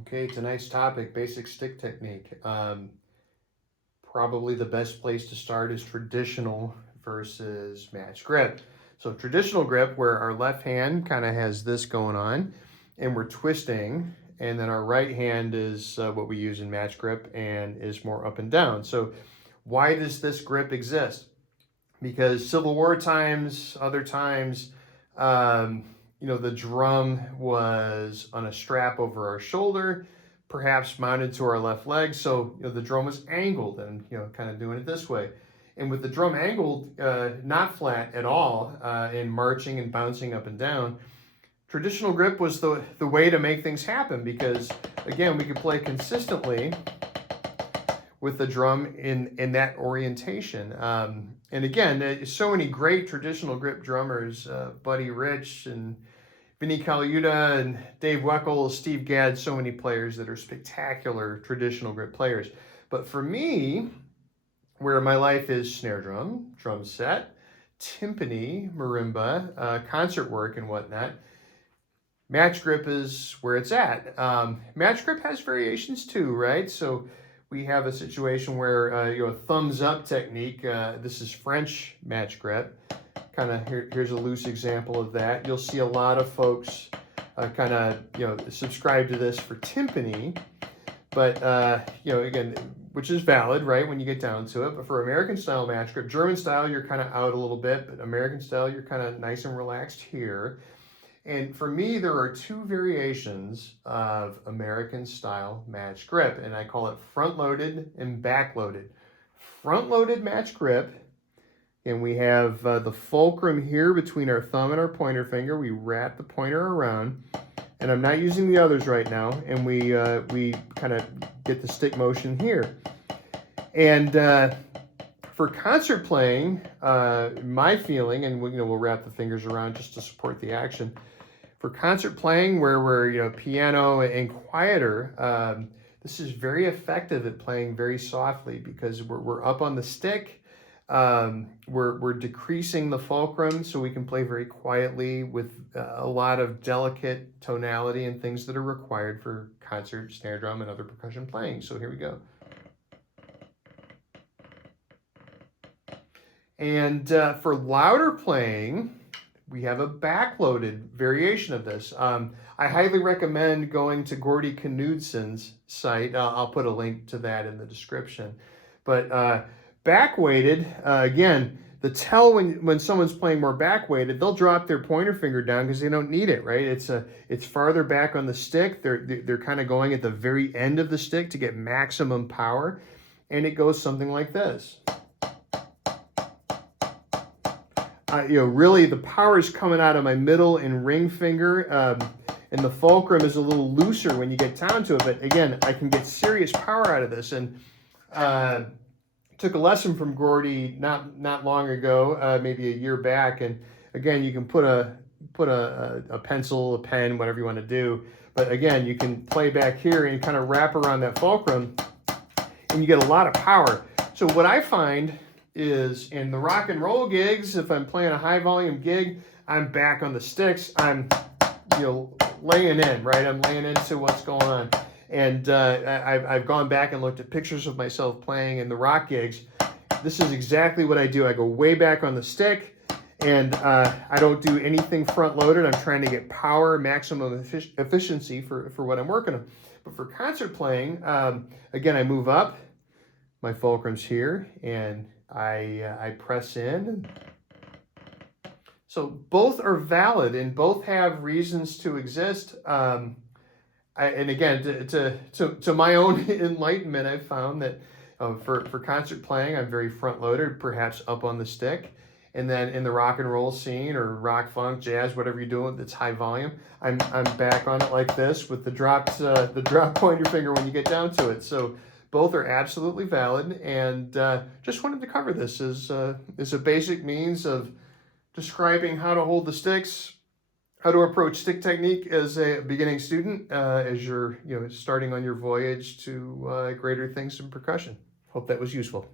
Okay, tonight's topic, basic stick technique. Probably the best place to start is traditional versus match grip. So traditional grip, where our left hand kind of has this going on and we're twisting, and then our right hand is what we use in match grip and is more up and down. So why does this grip exist? Because Civil War times, other times, um, the drum was on a strap over our shoulder, perhaps mounted to our left leg. So, the drum was angled and, kind of doing it this way. And with the drum angled, not flat at all, in marching and bouncing up and down, traditional grip was the way to make things happen because, again, we could play consistently with the drum in that orientation. And again, there's so many great traditional grip drummers, Buddy Rich and Vinny Colaiuta and Dave Weckl, Steve Gadd, so many players that are spectacular traditional grip players. But for me, where my life is snare drum, drum set, timpani, marimba, concert work and whatnot, match grip is where it's at. Match grip has variations too, right? So we have a situation where a thumbs up technique. This is French match grip. Kind of here's a loose example of that. You'll see a lot of folks kind of subscribe to this for timpani, but again, which is valid, right, when you get down to it. But for American style match grip, German style you're kind of out a little bit, but American style you're kind of nice and relaxed here. And for me, there are two variations of American style match grip, and I call it front loaded and back loaded. Front loaded match grip, and we have the fulcrum here between our thumb and our pointer finger. We wrap the pointer around, and I'm not using the others right now, and we kind of get the stick motion here. And for concert playing, my feeling, and we'll wrap the fingers around just to support the action. For concert playing, where we're piano and quieter, this is very effective at playing very softly because we're up on the stick. We're decreasing the fulcrum so we can play very quietly with a lot of delicate tonality and things that are required for concert, snare drum, and other percussion playing. So here we go. And for louder playing, we have a backloaded variation of this. I highly recommend going to Gordy Knudtson's site. I'll put a link to that in the description. But back-weighted, again, the tell when someone's playing more back-weighted, they'll drop their pointer finger down because they don't need it, right? It's farther back on the stick. They're kind of going at the very end of the stick to get maximum power, and it goes something like this. Really the power is coming out of my middle and ring finger, and the fulcrum is a little looser when you get down to it. But again, I can get serious power out of this. And took a lesson from Gordy not long ago, maybe a year back. And again, you can put a pencil, a pen, whatever you want to do. But again, you can play back here and kind of wrap around that fulcrum, and you get a lot of power. So what I find is in the rock and roll gigs, if I'm playing a high volume gig, I'm back on the sticks. I'm laying in, right? I'm laying into what's going on. And I've gone back and looked at pictures of myself playing in the rock gigs. This is exactly what I do. I go way back on the stick, and I don't do anything front loaded. I'm trying to get power, maximum efficiency for what I'm working on. But for concert playing, again, I move up. My fulcrum's here, and I press in. So both are valid and both have reasons to exist. And again, to my own enlightenment, I've found that for concert playing, I'm very front loaded, perhaps up on the stick. And then in the rock and roll scene or rock, funk, jazz, whatever you're doing that's high volume, I'm back on it like this with the drop pointer finger when you get down to it. So both are absolutely valid, and just wanted to cover this as a basic means of describing how to hold the sticks, how to approach stick technique as a beginning student, as you're starting on your voyage to greater things in percussion. Hope that was useful.